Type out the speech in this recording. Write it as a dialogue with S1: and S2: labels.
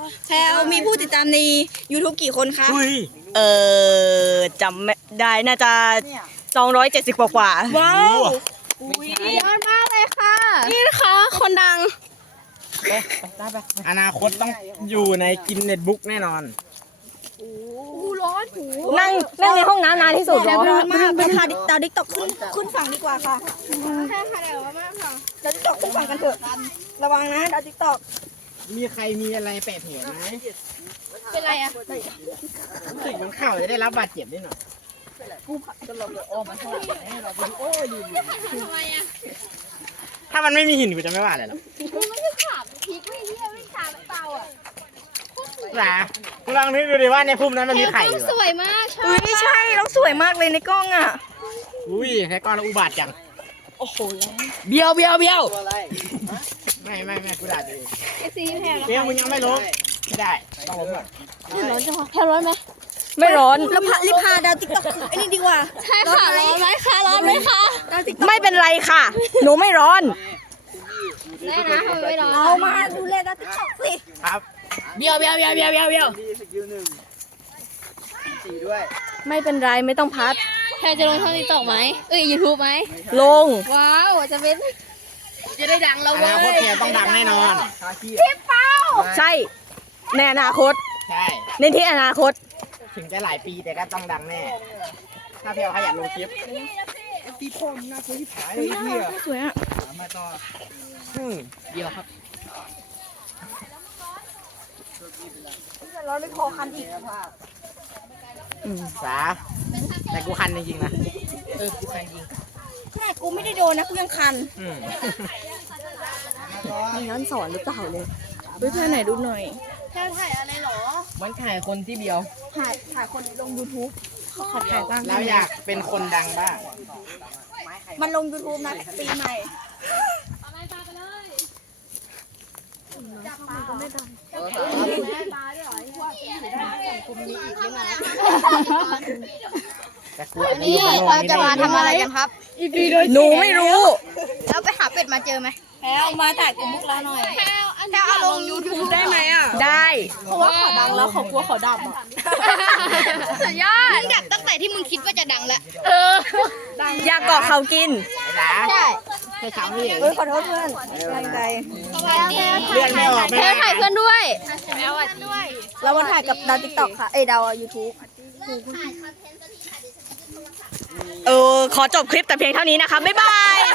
S1: แพลมีผู้ติดตามใน YouTube กี่คนคะ
S2: จำไม่ได้น่าจะ270กว่า
S1: ว้าว
S3: ยอดมากเลยค่ะ
S2: นี่นะคะคนดัง
S4: อนาคตต้องอยู่ในกินเน็ตบุ๊กแน่นอน
S2: นั่งในห้องน้ำนานที่สุดเหรอ
S1: ร้อนมากไปพาดาวดิกตอกขึ้นฝั่งดีกว่าค่ะใช่ค่ะเดี๋ยวมากค่ะดาวดิกตอกขึ้นฝั่งกันเถอะระวังนะดาวดิกตอก
S4: มีใครมีอะไรแปะแผลไหม
S3: เป็นไรอ่ะ
S4: รู้สึกมันเข่าจะได้รับบาดเจ็บนิดหน่อย
S3: ทำไมอ่ะ
S4: ถ้ามันไม่มีหินกูจะไม่ว่าอะไรหรอก
S3: มึงไม่ใช่ขาพริกไม่เที่ยวไม่ขาเปล่าอ่ะ
S4: หรอกูลองนึกดูดิว่าในพุ่มนั้นมันมีไข่
S3: ต้
S4: อ
S3: อง
S4: ยู่
S3: สวยมากใช่
S1: อุ้ยใช่เราสวยมากเลยในกล้องอ่ะ
S4: อุ้ยแค่ก้อนละอุบาทจัง
S2: เบี้ยวเบี้ยวเบี้ยว
S4: ไม่กูด่าตัวเอง
S3: ไอซีแพง
S4: เบี้ยมึงยังไม่ล้มไม่ได้ต้องล้มก่อน
S3: ร้อนจังวะแพงร้อนไหม
S2: ไม่ร้อน
S1: เรารีบพาดาวดิกตอกไอ้นี่ดีกว่า
S3: ใช่ค่ะร้อนไหมคะร้อนไหมคะ
S1: ดาวดิกตอก
S2: ไม่เป็นไรค่ะ หนูไม่ร้อน
S3: ได้นะทำไมไม่ร้อน
S1: เอามาดูแลดาวดิกตอกสิ
S4: ครับ
S2: เบี้ยวเบี้ยวเบี้ยวเบี้ยวเบี้ยวเบี้ยว ไม่เป็นไรไม่ต้องพัด
S3: แพงจะลงช่องติ๊กต็อกไหมยูทูบไหม
S2: ลง
S3: ว้าวจะเป็นจะได้ดังแล้ว
S4: อ
S3: เว้
S4: นาคตแกต้องดังแน่นอน
S2: ใช่ ในอนาคต
S4: ใช่
S2: ในที่อนาคต
S4: ถึงจะหลายปีแต่ก็ต้องดังแน่ ถ้าเพียวขยันลงคลิปตีพ่อมน่าคุยผายเหี้ย
S1: สวยอ่ะ
S4: มาต่อเดียวครับ
S1: ร้อนไม่พอคันอีก
S4: สาแต่กูคันจริงๆนะกูคันจริง
S1: ขนาดกูไม่ได้โดนนะกูยังคัน
S2: มีร้านสอนหรือเปล่าเลย
S1: เฮ้ยเพื่อนไหนดูหน่อย
S3: แพงถ่ายอะไรหรอ
S4: มันถ่ายคนที่เดียว
S1: ถ่ายคนลง YouTube เขาขอถ่ายบ้าง
S4: แล้วอยากเป็นคนดังบ้าง
S1: มันลง YouTube นะปีใหม่
S4: แต่กู
S3: วันนี้เราจะมาทำอะไรกันครับ
S2: หนูไม่รู้
S3: แล้วไปหาเป็ดมาเจอไหม
S1: แพลมาถ่ายกลุ่มพวกเราหน่อย
S3: แพลเอาลง YouTube ได้ไหมอ่ะ
S2: ได้
S1: เพราะว่าเขาดังแล้วเขากลัวเขาดับอ่ะ
S3: สุดยอดมึงดับตั้งแต่ที่มึงคิดว่าจะดังแล้ว
S2: อยากเกาะเขากิน
S4: ไอ้หลา
S3: ใช่
S4: ให้ถามพี่เอง
S1: เฮ้ยขอโทษเพื่อนแรงใจ
S4: เลื่อนไม่ออก
S3: แพลถ่ายเพื่อนด้วยแพลวัดด้วย
S1: เรามาถ่ายกับดาวติ๊กต็อกค่ะ ดาว YouTube
S2: ขอจบคลิปแต่เพียงเท่านี้นะคะ บ๊ายบาย